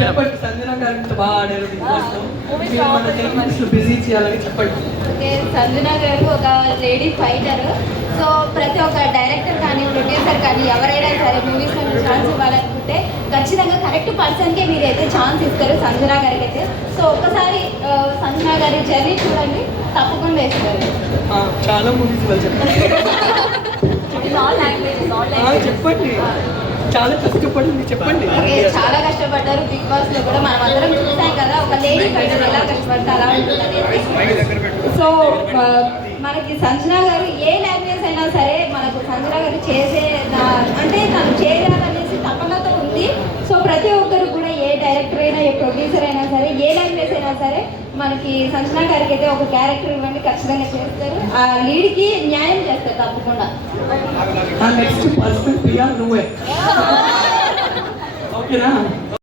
చెప్పండి సంజన గారు ఇంత బాగా ఆడారు బిగ్ బాస్ లో మీరు మన 10 minutes లో బిజీ చేయాలని చెప్పండి. ఓకే, సంజన గారు ఒక లేడీ ఫైటర్. సో ప్రతి ఒక్క డైరెక్టర్ కానీ ప్రొడ్యూసర్ కానీ ఎవరైనా సరే మూవీస్లో ఛాన్స్ ఇవ్వాలనుకుంటే ఖచ్చితంగా కరెక్ట్ పర్సన్కే మీరైతే ఛాన్స్ ఇస్తారు సంజన గారికి అయితే. సో ఒక్కసారి సంజన గారి జర్నీ చూడండి, తప్పకుండా ఇస్తారు. చాలా మూవీస్ వాళ్ళు చెప్పండి. చెప్పండి, చాలా కష్టపడింది చెప్పండి. ఓకే, చాలా కష్టపడ్డారు బిగ్ బాస్ లో కూడా మనం అందరం చూసాం కదా, ఒక లేడీ ఫైటర్ ఎలా కష్టపడితే అలా ఉంటుంది. సో మనకి సంజన గారు ఏ లాంగ్వేజ్ అయినా సరే మనకు సంజన గారు అంటే తను చేయాలనేసి తపనతో ఉంది. సో ప్రతి ఒక్కరు కూడా ఏ డైరెక్టర్ అయినా ఏ ప్రొడ్యూసర్ అయినా సరే ఏ లాంగ్వేజ్ అయినా సరే మనకి సంజన గారికి అయితే ఒక క్యారెక్టర్ ఇవ్వండి, ఖచ్చితంగా చేస్తారు. ఆ లీడ్కి న్యాయం చేస్తారు తప్పకుండా. నెక్స్ట్ పర్సన్ ప్రియా నువ్వే ఓకేనా?